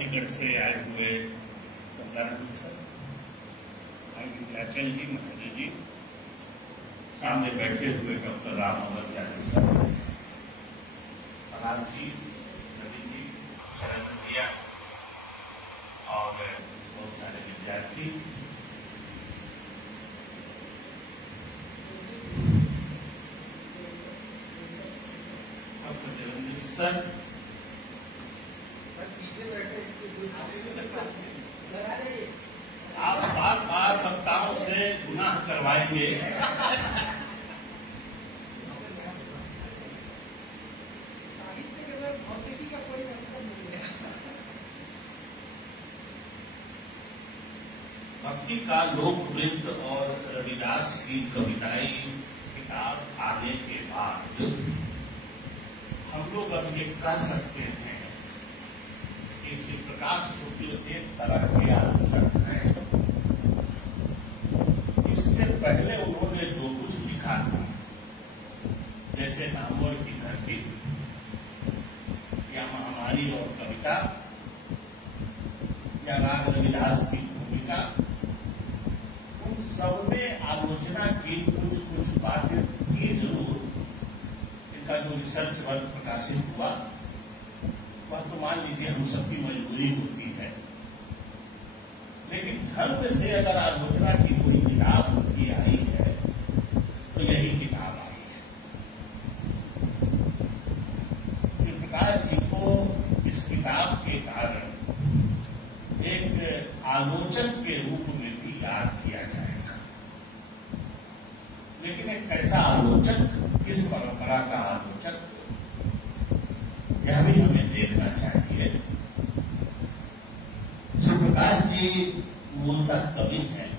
अलीगढ़ से आए हुए कमलानंद सर, भाई विंध्याचल जी, महादेव जी, सामने बैठे हुए डॉक्टर राम अमरचारी सर, अनाथ जी, रवि जी, शरण भैया और बहुत सारे विद्यार्थी, डॉक्टर देवेंद्र सर, आप बार बार वक्ताओं से गुनाह करवाएंगे। भक्ति का लोकवृत्त और रविदास की कविताएं किताब आने के बाद हम लोग अब ये कह सकते हैं कि श्री प्रकाश शुक्ल एक तरह के आलोचक हैं। इससे पहले उन्होंने जो कुछ लिखा था, जैसे नामवर की धरती या महामारी और कविता या राग रविदास की भूमिका, उन सब में आलोचना की कुछ बातें थी जरूर। इनका जो रिसर्च वर्क प्रकाशित हुआ वह तो मान लीजिए हम सबकी मजबूरी होती है, लेकिन धर्म से अगर आलोचना की कोई किताब उनकी आई है तो यही किताब आई है। श्री प्रकाश जी को इस किताब के कारण एक आलोचक के रूप में भी याद किया जाएगा, लेकिन एक कैसा आलोचक, किस परंपरा का आलोचक, यह भी हमें देखना चाहिए। श्री प्रकाश जी मूलतः कवि हैं,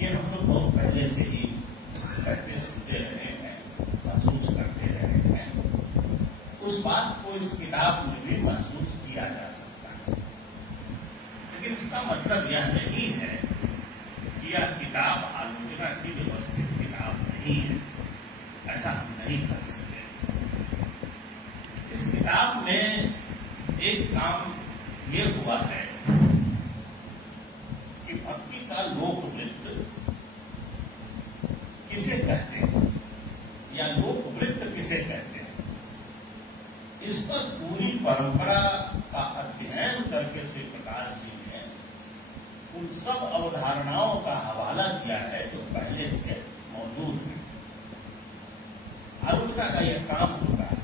ये हम लोग बहुत पहले से ही कहते सुनते रहे हैं, महसूस करते रहे हैं। उस बात को इस किताब में भी महसूस किया जा सकता है, लेकिन इसका मतलब यह नहीं है कि यह किताब आलोचना की व्यवस्थित किताब नहीं है। ऐसा हम नहीं कर सकते। इस किताब में एक काम ये हुआ है कि भक्ति का लोकवृत्त किसे कहते हैं या लोकवृत्त किसे कहते हैं, इस पर पूरी परंपरा का अध्ययन करके श्री प्रकाश जी ने उन सब अवधारणाओं का हवाला दिया है जो पहले से मौजूद है। आलोचना का यह काम होता है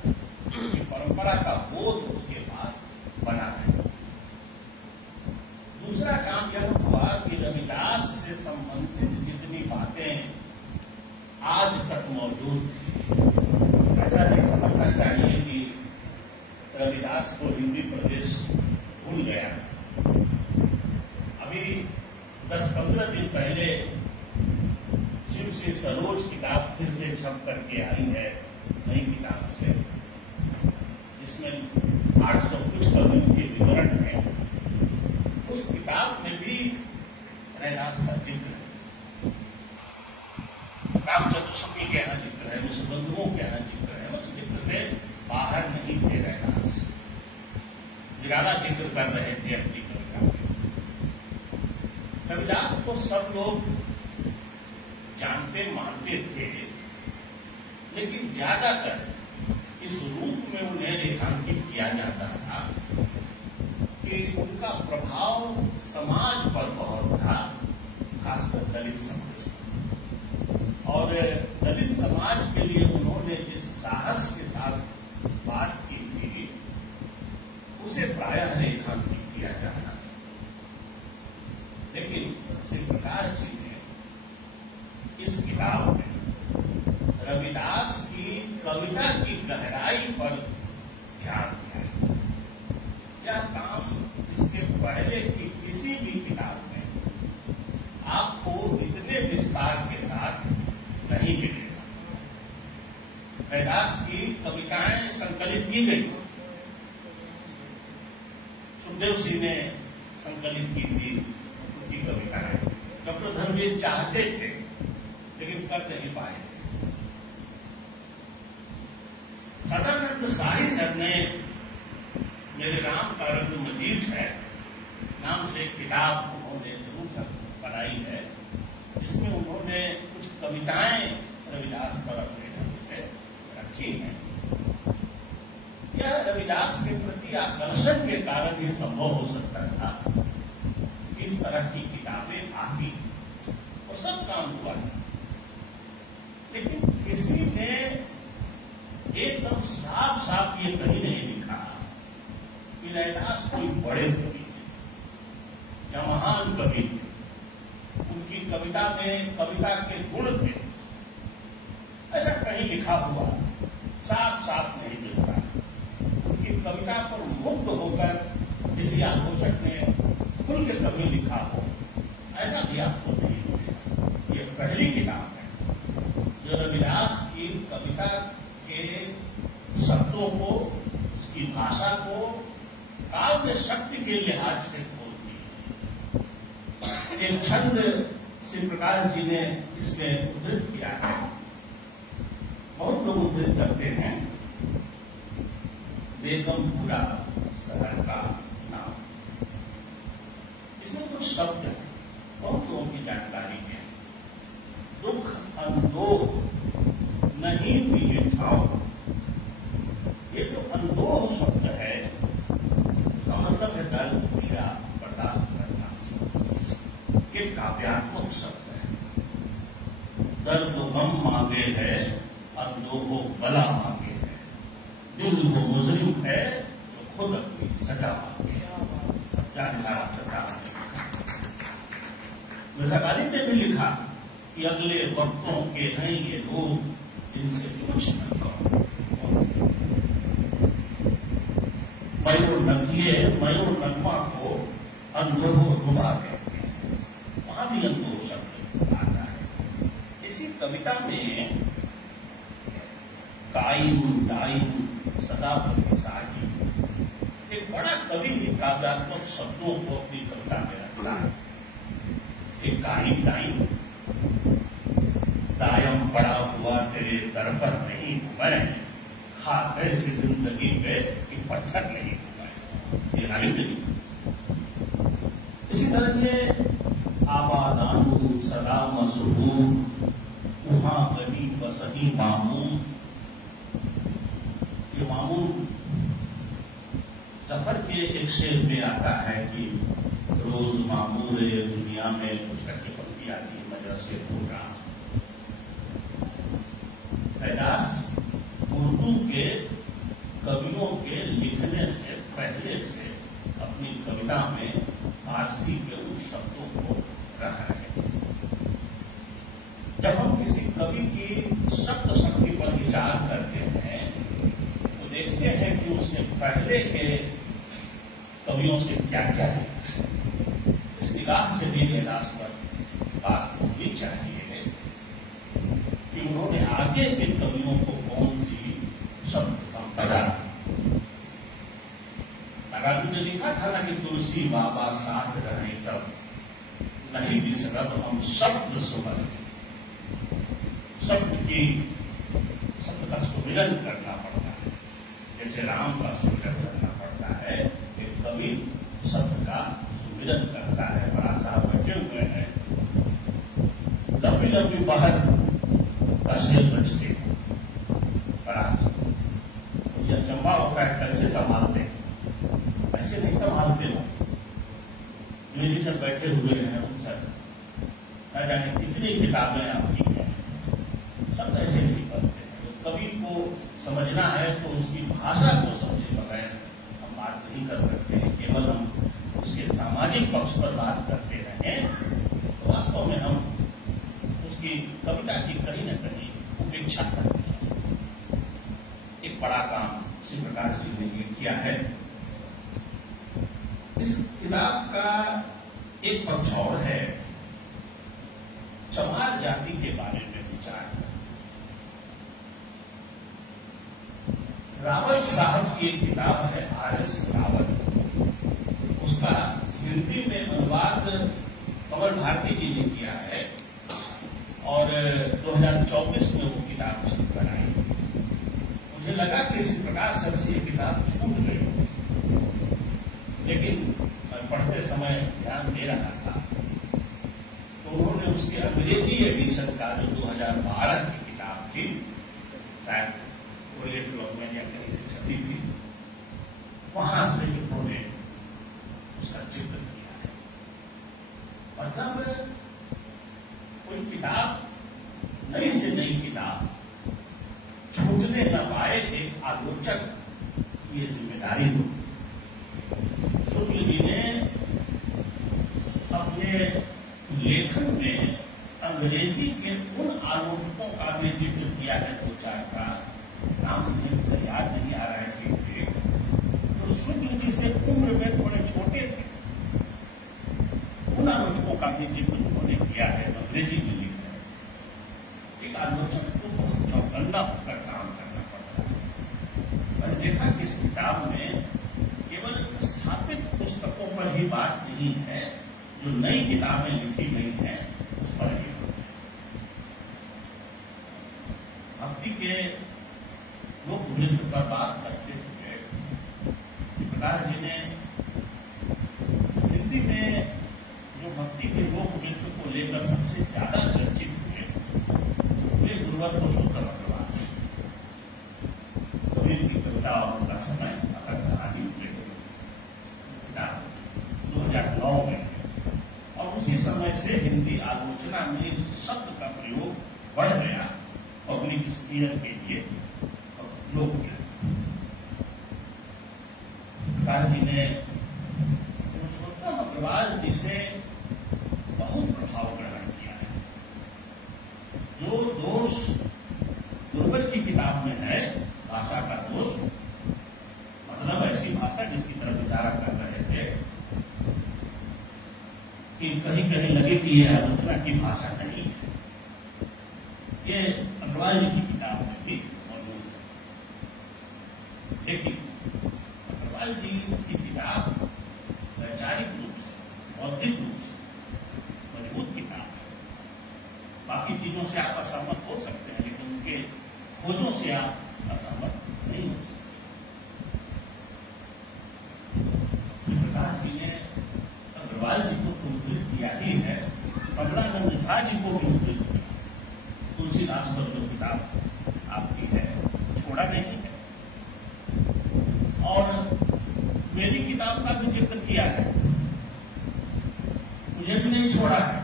कि परंपरा का बोध उसके पास बना है। दूसरा काम यह हुआ कि रविदास से संबंधित जितनी बातें आज तक मौजूद थी, ऐसा नहीं समझना चाहिए कि रविदास को हिंदी प्रदेश भूल गया। अभी 10-15 दिन पहले शिव श्री सरोज किताब फिर से छप करके आई है, नई किताब से, जिसमें 800 कुछ कवियों के विवरण है। उस किताब में भी रविदास का जिक्र है, रामचंद्र शुक्ल के यहाँ जिक्र है, विश्वबंधुओं के यहाँ जिक्र है। मतलब जिक्र से बाहर नहीं थे रविदास, निराला जिक्र कर रहे थे अपनी कविता में। रविदास को सब लोग जानते मानते थे, लेकिन ज्यादातर इस रूप में उन्हें रेखांकित किया जाता था कि उनका प्रभाव समाज पर बहुत था, खासकर दलित समाज पर। और दलित समाज के लिए उन्होंने जिस साहस के साथ बात की थी, उसे प्रायः रेखांकित किया जाता था। लेकिन श्री प्रकाश जी ने इस किताब में रविदास की कविता की गहराई पर ध्यान दिया है। यह काम इसके पहले की किसी भी किताब में आपको इतने विस्तार के साथ नहीं मिलेगा। रविदास की कविताएं संकलित की गई, सुखदेव सिंह ने संकलित की थी उनकी कविताएं। डॉक्टर धर्मवीर चाहते थे लेकिन कर नहीं पाए थे। सदानंद शाही सर ने मेरे राम का रंग मजीद है नाम से एक किताब उन्होंने जरूर बनाई है, जिसमें उन्होंने कुछ कविताएं रविदास पर अपने ढंग से रखी हैं। यह रविदास के प्रति आकर्षण के कारण ये संभव हो सकता था, इस तरह की किताबें आती और सब काम हुआ था। लेकिन किसी ने एकदम साफ साफ ये कहीं नहीं लिखा कि रविदास कोई बड़े कवि थे या महान कवि थे, उनकी कविता में कविता के गुण थे, ऐसा कहीं लिखा हुआ साफ साफ नहीं मिलता। उनकी कविता पर मुग्ध होकर किसी आलोचक ने खुल के कभी लिखा हो, ऐसा भी आपको नहीं मिलेगा। ये पहली किताब है जो रविदास की कविता के शब्दों को, उसकी भाषा को काव्य शक्ति के लिहाज से खोलती है। एक छंद श्री प्रकाश जी ने इसमें उद्धृत किया है, बहुत लोग उद्धृत करते हैं, बेगमपुरा शहर का नाम। इसमें कुछ शब्द है, बहुत लोगों की जानकारी है। दुख अंदोह नहीं दिए ठाव, ये जो अंदोह शब्द है उसका मतलब है दर्द, पीड़ा बर्दाश्त करना। ये काव्यात्मक शब्द है। दर्द गम मांगे है, अंदोह बला मांगे है, दिल वो मुजरिम है जो खुद अपनी सजा मांगे। मिर्जा गालिब ने भी लिखा कि अगले वक्तों के हैं ये लोग, इनसे कुछ न करो। मयूर नगमा को अंदोह रुबा कहते हैं, वहां भी अंदोह शब्द आता है। इसी कविता में कायम दायम सदा प्रतिसाही, एक बड़ा कवि भी काव्यात्मक शब्दों को अपनी कविता में रखता है। एक कायम दायम, दायम पड़ा हुआ तेरे दर पर नहीं हूं मैं, खाक ऐसी जिंदगी पे कि पत्थर नहीं हूं मैं, ये गालिब नहीं। इसी तरह ये आबादानू सदा मसरूर, वहां गनी बसही मामून, ये मामून सफर के एक शेर में आता है कि रोज मामूर दुनिया में कुछ करके पंक्ति आती है, मदरसे भूल रहा। रविदास उर्दू के कवियों के लिखने से पहले से अपनी कविता में फारसी के उन शब्दों को रख रहे थे। जब हम किसी कवि की शब्द शक्ति पर विचार करते हैं तो देखते हैं कि उसने पहले के कवियों से क्या क्या लिखा है। इस निगाह से भी रविदास पर बात होनी चाहिए कि उन्होंने आगे के कवियों को कौन सी शब्द संपदा थी। नागार्जुन ने लिखा था ना कि तुलसी बाबा साथ रहे तब नहीं बिसरब हम शब्द सुमन, शब्द का सुमिरन करना पड़ता है, जैसे राम का सुमिरन करना पड़ता है। एक कवि शब्द का सुमिरन करता है। बड़ा साहब बैठे हुए हैं, लंबी लंबी बाहर का शेर बचते हैं, बड़ा मुझे अचंबा होता है कैसे संभालते हैं, ऐसे नहीं संभालते लोग। मेरी सब बैठे हुए हैं, उन सब न जाने कितनी किताबें आपकी हैं, सब ऐसे नहीं करते हैं। तो कवि को समझना है तो उसकी भाषा को समझे बगैर हम बात नहीं कर सकते हैं। केवल हम उसके सामाजिक पक्ष पर बात करते रहें तो वास्तव में हम उसकी कविता की कहीं न कहीं उपेक्षा करते हैं। एक बड़ा काम श्री प्रकाश जी ने ये किया है। इस किताब का एक पक्ष और है, चमार जाति के बारे में विचार। रावत साहब की एक किताब है आर.एस. रावत, उसका हिंदी में अनुवाद कमल भारती जी ने किया है और 2024 में वो किताब बनाई थी। मुझे लगा कि इसी प्रकार से ये किताब छूट गई, लेकिन पढ़ते समय समय ध्यान दे रहा था तो उन्होंने उसके अंग्रेजी एडिशन का जो 2012 की किताब थी, शायद बुलेट में या कहीं से छपी थी, वहां से उन्होंने उसका जिक्र किया है। मतलब कोई किताब, नई से नई किताब छूटने न पाए एक आलोचक की ये जिम्मेदारी होती है। शुक्ल जी ने अपने लेखन में अंग्रेजी के उन आलोचकों का भी जिक्र किया है, दो चार का नाम मुझे याद नहीं आ रहा है ठीक से, तो शुक्ल जी से उम्र में थोड़े छोटे थे, उन आलोचकों का भी जिक्र उन्होंने किया है, अंग्रेजी में लिख रहे थे। एक आलोचक को बहुत चौकन्ना होकर काम करना पड़ता है। मैंने देखा कि इस किताब में केवल स्थापित पुस्तकों पर ही बात नहीं है, जो नई किताबें लिखी गई हैं उस पर ही भक्ति के लोक नृत्य पर बात करते हुए प्रकाश जी ने हिंदी में जो भक्ति के लोक नृत्य को लेकर सबसे ज्यादा चर्चित हुए वे गुरुवर पुरुषोत्तम अग्रवाल हैं। कबीर की कविता और उनका समय अगर कहानी 2009 में, और उसी समय से हिंदी आलोचना में इस शब्द का प्रयोग बढ़ गया पब्लिक स्पीयर के लिए लोक नृत्य। प्रकाश जी ने पुरुषोत्तम अग्रवाल जी से बहुत प्रभाव ग्रहण किया है। जो दोष गुरुवर की किताब में है, भाषा का दोष, मतलब ऐसी भाषा जिसकी तरफ इशारा कर रहे थे कि कहीं कहीं लगे कि यह आलोचना की भाषा नहीं है, ये अग्रवाल जी की किताब में भी मौजूद है। लेकिन अग्रवाल जी की किताब वैचारिक रूप से, बौद्धिक रूप से मजबूत किताब है। बाकी चीजों से आप असहमत हो सकते हैं, लेकिन उनके खोजों से आप असहमत नहीं हो सकते। प्रकाश जी ने अग्रवाल जी को उद्धृत किया ही है, कमलानंद झा जी को भी उद्धृत किया। तुलसीदास पर जो किताब आपकी है छोड़ा नहीं है, और मेरी किताब का भी जिक्र किया है, मुझे भी नहीं छोड़ा है,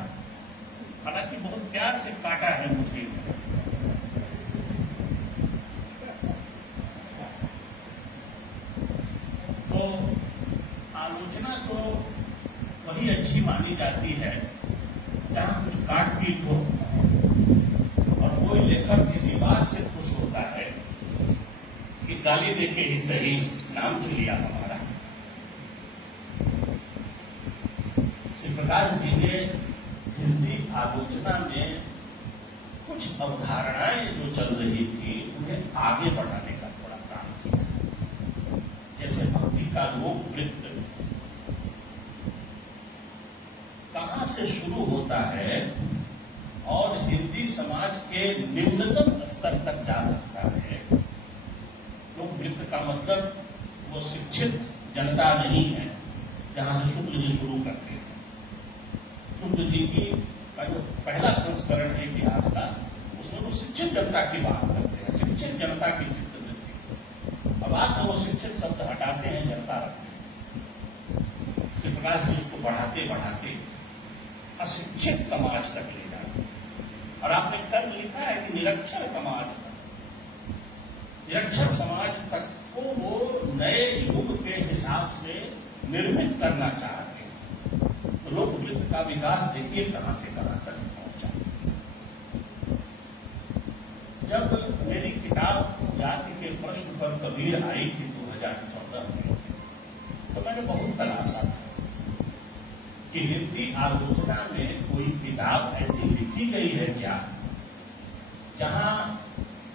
हालांकि बहुत प्यार से काटा है मुझे। तो आलोचना तो वही अच्छी मानी जाती है जहां कुछ काट पीट हो, और कोई लेखक किसी बात से खुश होता है कि गाली देके ही सही नाम तो लिया हमारा। श्री प्रकाश जी ने हिंदी आलोचना में कुछ अवधारणाएं जो चल रही थी उन्हें आगे बढ़ाने का थोड़ा काम किया। जैसे भक्ति का लोक नृत्य कहां से शुरू होता है और हिंदी समाज के निम्नतम स्तर तक जा सकता है। लोक नृत्य का मतलब वो शिक्षित जनता नहीं है, जहां से शुक्ल जी शुरू करते थे। शुक्ल जी की का जो पहला संस्करण है इतिहास का, उसमें वो शिक्षित जनता की बात करते हैं, शिक्षित जनता की चित्तवृत्ति। अब आप वो शिक्षित शब्द हटाते हैं, जनता रखते हैं। श्री प्रकाश जी उसको बढ़ाते बढ़ाते अशिक्षित समाज तक ले जाते, और आपने कर्म लिखा है कि निरक्षर समाज तक, निरक्षर समाज तक को वो नए युग के हिसाब से निर्मित करना चाहते हैं। तो लोक नृत्य का विकास देखिए कहां से कहां तक पहुंचा। जब मेरी किताब जाति के प्रश्न पर कबीर आई थी 2014 में, तो मैंने बहुत तलाशा था कि हिंदी आलोचना में कोई किताब ऐसी लिखी गई है क्या जहां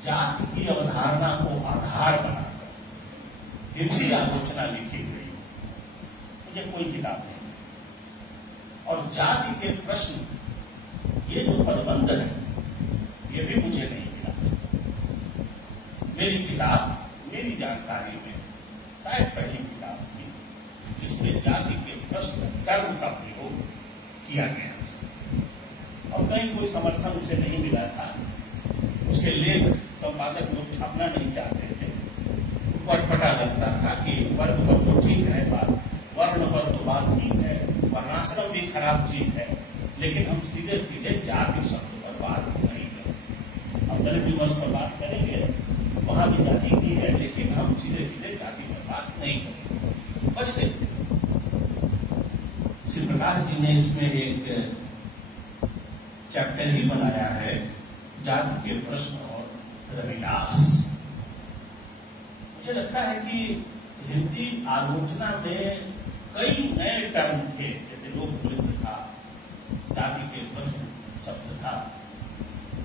जाति की अवधारणा को आधार बनाकर हिंदी आलोचना लिखी गई। मुझे कोई किताब नहीं, और जाति के प्रश्न ये जो पदबंध है ये भी मुझे नहीं मिला। मेरी किताब मेरी जानकारी में शायद पहली किताब थी जिसमें जाति के प्रश्न टर्म का प्रयोग किया गया और कहीं कोई समर्थन उसे नहीं मिला था। उसके लेख संपादक लोग छापना नहीं चाहते थे। उनको अटपटा लगता था कि वर्ग पर तो ठीक है बात, वर्ण पर तो बात ठीक है, वर्णाश्रम भी खराब चीज है, लेकिन हम सीधे सीधे जाति शब्द पर बात नहीं करें। हम दलित दिवस पर बात करेंगे, वहां भी जाति की है, लेकिन हम सीधे सीधे जाति पर बात नहीं करेंगे। बचते थे। श्री प्रकाश जी ने इसमें एक चैप्टर ही बनाया है, जाति के प्रश्न और रविदास। मुझे लगता है कि हिंदी आलोचना में कई नए टर्म थे, जैसे लोकवृत्त था, जाति के प्रश्न शब्द था।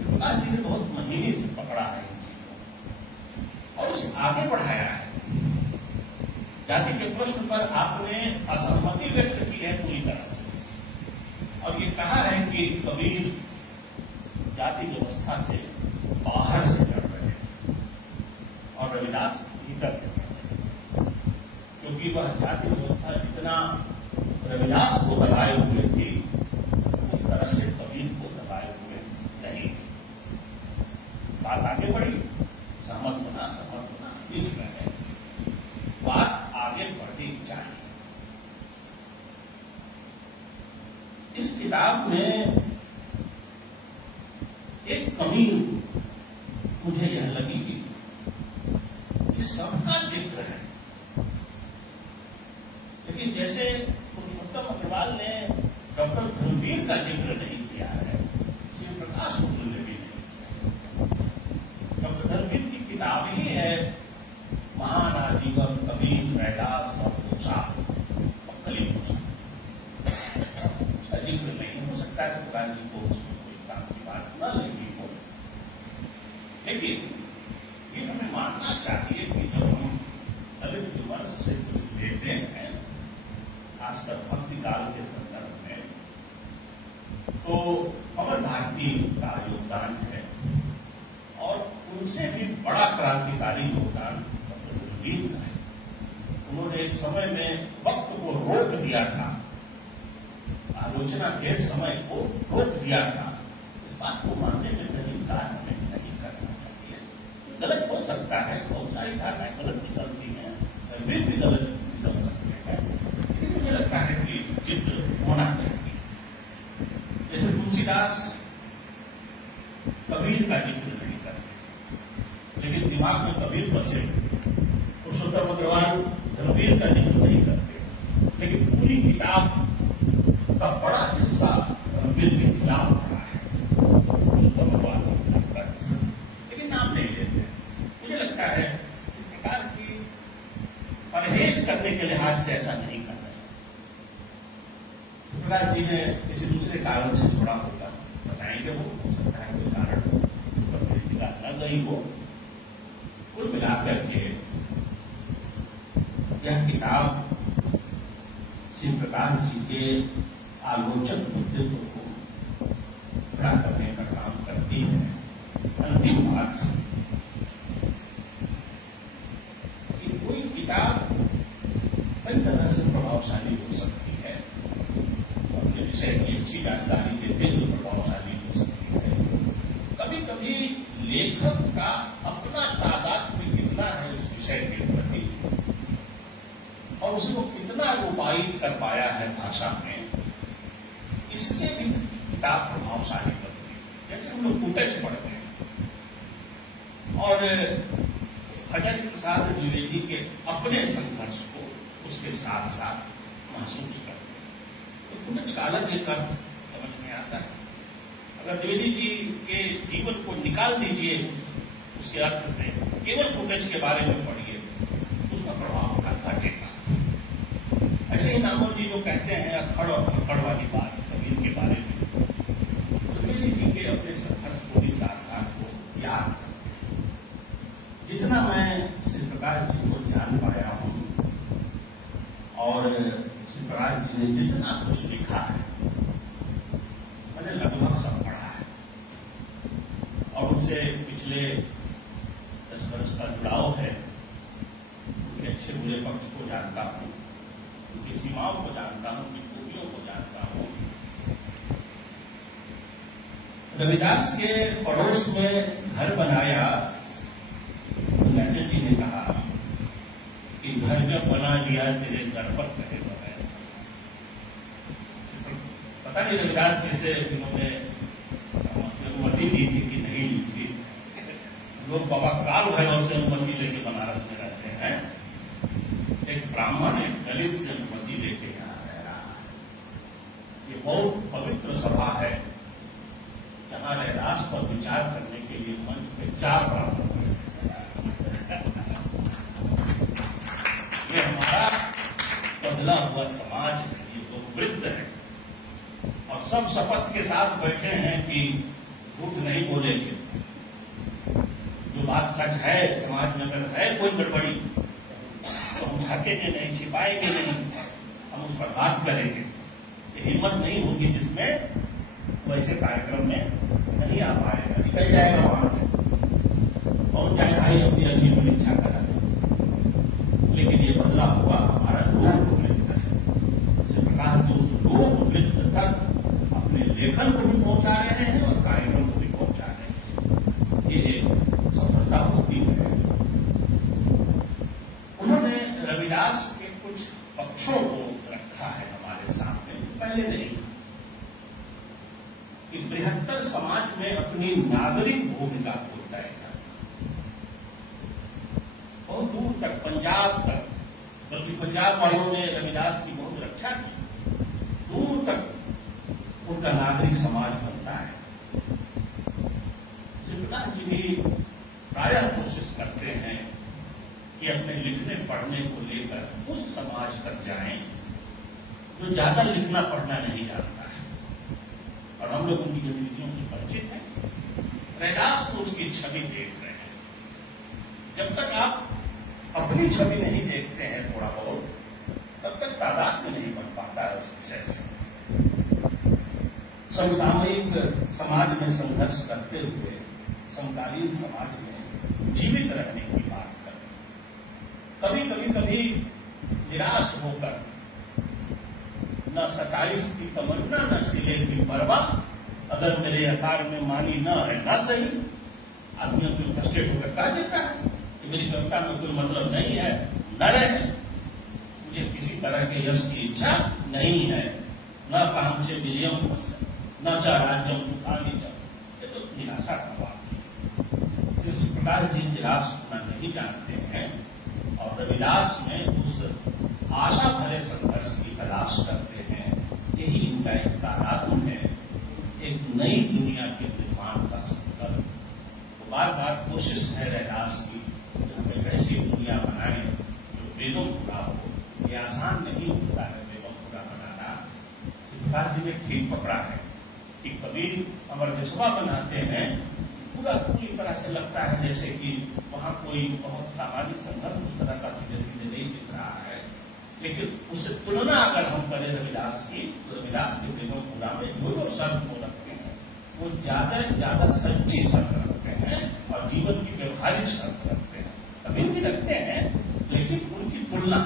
प्रकाश जी ने बहुत महीने से पकड़ा है इन चीजों और उसे आगे बढ़ाया है। जाति के प्रश्न पर आपने असहमति व्यक्त की है पूरी तरह से और ये कहा है कि कबीर जाति व्यवस्था से बाहर से लड़ रहे थे और रविदास भीतर से लड़ रहे थे, क्योंकि वह जाति व्यवस्था जितना रविदास को दबाए हुए थी उस तरह से कबीर को दबाए हुए नहीं थी। बात आगे बढ़ी, सहमत होना इस में है, बात आगे बढ़नी चाहिए। इस किताब में एक कमी मुझे यह लगी कि सबका जिक्र है, लेकिन जैसे पुरुषोत्तम अग्रवाल ने डॉक्टर धर्मवीर का जिक्र नहीं किया है, श्री प्रकाश शुक्ल ने भी नहीं किया। डॉक्टर धर्मवीर की किताब ही है महान आजीवन कबीर रैदास और कली उसका जिक्र नहीं हो सकता है। प्रकाश जी को उसमें कोई काम की बात न लगी हो, लेकिन ये हमें मानना चाहिए कि जब हम दलित विमर्श से कुछ लेते हैं, खासकर भक्ति काल के संदर्भ में, तो अमर भारती का योगदान है और उनसे भी बड़ा क्रांतिकारी योगदान है। उन्होंने एक समय में वक्त को रोक दिया था, आलोचना के समय को रोक दिया था। इस बात को मानने में कहीं इनकार हमें नहीं करना चाहिए। गलत हो सकता है, बहुत सारी धारणाएं गलत निकलती हैं, वे भी गलत निकल सकते हैं, लेकिन मुझे लगता है कि चित्र होना चाहिए। जैसे तुलसीदास कबीर का जिक्र नहीं करते, लेकिन दिमाग में कबीर बसे। पुरुषोत्तम अग्रवाल धर्मवीर का जिक्र नहीं करते, लेकिन पूरी किताब का बड़ा हिस्सा धर्मवीर के खिलाफ रहा है। पुरुषोत्तम अग्रवाल का हिस्सा, लेकिन नाम नहीं लेते। मुझे लगता है इस प्रकार की परहेज करने के लिहाज से ऐसा नहीं करना चाहिए। प्रकाश जी ने किसी दूसरे कारण से छोड़ा होगा, बताएंगे वो, हो सकता है कोई कारण न गई हो। कुल मिलाकर के यह किताब श्री प्रकाश जी के आलोचक व्यक्तित्व को खड़ा करने का काम करती है। अंतिम बात कि कोई किताब कई तरह से प्रभावशाली हो सकती है, अपने विषय की अच्छी जानकारी देते हुए प्रभावशाली हो सकती है। कभी कभी लेखक का अपना तादात्म्य कितना है उस विषय के प्रति और उसे वो कितना रूपायित कर पाया है भाषा में, इससे भी किताब प्रभावशाली बनती है। जैसे हम लोग कुटेज पढ़ते हैं और भजन प्रसाद द्विवेदी के अपने संघर्ष को उसके साथ साथ महसूस करते हैं, तो कुटेज का अलग एक अर्थ समझ में आता है। अगर द्विवेदी जी के जीवन को निकाल दीजिए उसके अर्थ से, केवल कुटेज के बारे में पढ़िए, उसका प्रभाव घटेगा। ऐसे ही नामोद जी जो कहते हैं अखड़ और पकड़ वाली बात कबीर के बारे में, द्विवेदी जी के अपने संघर्ष को भी साथ साथ को याद करते हैं। जितना मैं श्री प्रकाश जी को जान पाया हूं और श्री प्रकाश जी ने जितना कुछ लिखा है, मैंने लगभग सब पढ़ा है और उनसे पिछले 10 वर्ष का जुड़ाव है। उनके अच्छे बुरे पक्ष को जानता हूं, उनकी सीमाओं को जानता हूं, उनकी खूबियों बच्चों को जानता हूं। रविदास के पड़ोस में घर बनाया, जी ने कहा कि घर जब बना दिया तेरे घर पर कहे बगैर। पता नहीं रविदास जी से इन्होंने अनुमति दी थी कि नहीं ली थी। लोग बाबा काल भैरव से अनुमति लेके बनारस में रहते हैं, एक ब्राह्मण एक दलित से अनुमति लेके यहाँ रह रहा है। ये बहुत पवित्र सभा है जहां रैदास पर विचार करने के लिए मंच पे 4 ब्राह्मण ये हमारा बदला हुआ समाज है, ये लोग वृद्ध है और सब शपथ के साथ बैठे हैं कि झूठ नहीं बोलेंगे। जो बात सच है, समाज में अगर है कोई गड़बड़ी तो हम ढकेंगे नहीं, छिपाएंगे नहीं, हम उस पर बात करेंगे। ये हिम्मत नहीं होगी जिसमें वैसे कार्यक्रम में नहीं आ पाएगा, निकल जाएगा वहां से और चाहे भाई अपनी अगली परीक्षा करा। लेकिन ये बदला हुआ हमारा लोक नृत्य है। प्रकाश जी उस लोक नृत्य तक अपने लेखन को भी पहुंचा रहे हैं और कार्यक्रम को भी पहुंचा रहे हैं। ये एक सफलता होती है। उन्होंने रविदास के कुछ पक्षों को रखा है हमारे सामने, जो पहले नहीं था, कि बृहत्तर समाज में अपनी नागरिक भूमिका को तय कर बहुत दूर तक, पंजाब तक, बल्कि पंजाब वालों ने रविदास की बहुत रक्षा की, दूर तक उनका नागरिक समाज बनता है। शिवनाथ जी भी प्रायः कोशिश करते हैं कि अपने लिखने पढ़ने को लेकर उस समाज तक जाएं जो ज्यादा लिखना पढ़ना नहीं जानता है, और हम लोग उनकी गतिविधियों से परिचित हैं। रैदास तो उसकी छवि देख रहे हैं। जब तक आप अपनी छवि नहीं देखते हैं थोड़ा बहुत, तब तक तादाद में नहीं बन पाता है उस विषय से। समसामयिक समाज में संघर्ष करते हुए समकालीन समाज में जीवित रहने की बात करें। कभी निराश होकर न 27 की तमन्ना न सिले की परवाह, अगर मेरे असार में मानी न है न सही, आदमी अपने फ्रस्ट्रेट होकर कह देता है कि मेरी कविता में कोई मतलब नहीं है, न रहे, मुझे किसी तरह के यश की इच्छा नहीं है, न काम से विलियम न चा राज्यम सुखानी च। ये तो निराशा का बात है। इस प्रकार जी निराश होना नहीं जानते हैं और रविदास में उस आशा भरे संघर्ष की तलाश करते हैं। यही इनका एक तारातुन है, एक नई दुनिया के निर्माण का संकल्प। तो बार बार कोशिश है रैदास की कि हम एक ऐसी दुनिया बनाएं जो वेदों पूरा हो। ये आसान नहीं होता है वेदों पूरा बनाना। शिवपाल जी ने ठीक पकड़ा है कि कबीर अमर विश्वा बनाते हैं, पूरी तरह से लगता है जैसे कि वहां कोई बहुत सामाजिक संघर्ष उस तरह का सीधे सीधे नहीं दिख रहा है। लेकिन उससे तुलना अगर हम करें रविदास की, तो रविदास के प्रेमों खुदा में जो शब्द वो रखते हैं वो ज्यादा सच्ची शब्द रखते हैं और जीवन की व्यवहारिक शब्द रखते हैं। कभी भी रखते हैं लेकिन उनकी तुलना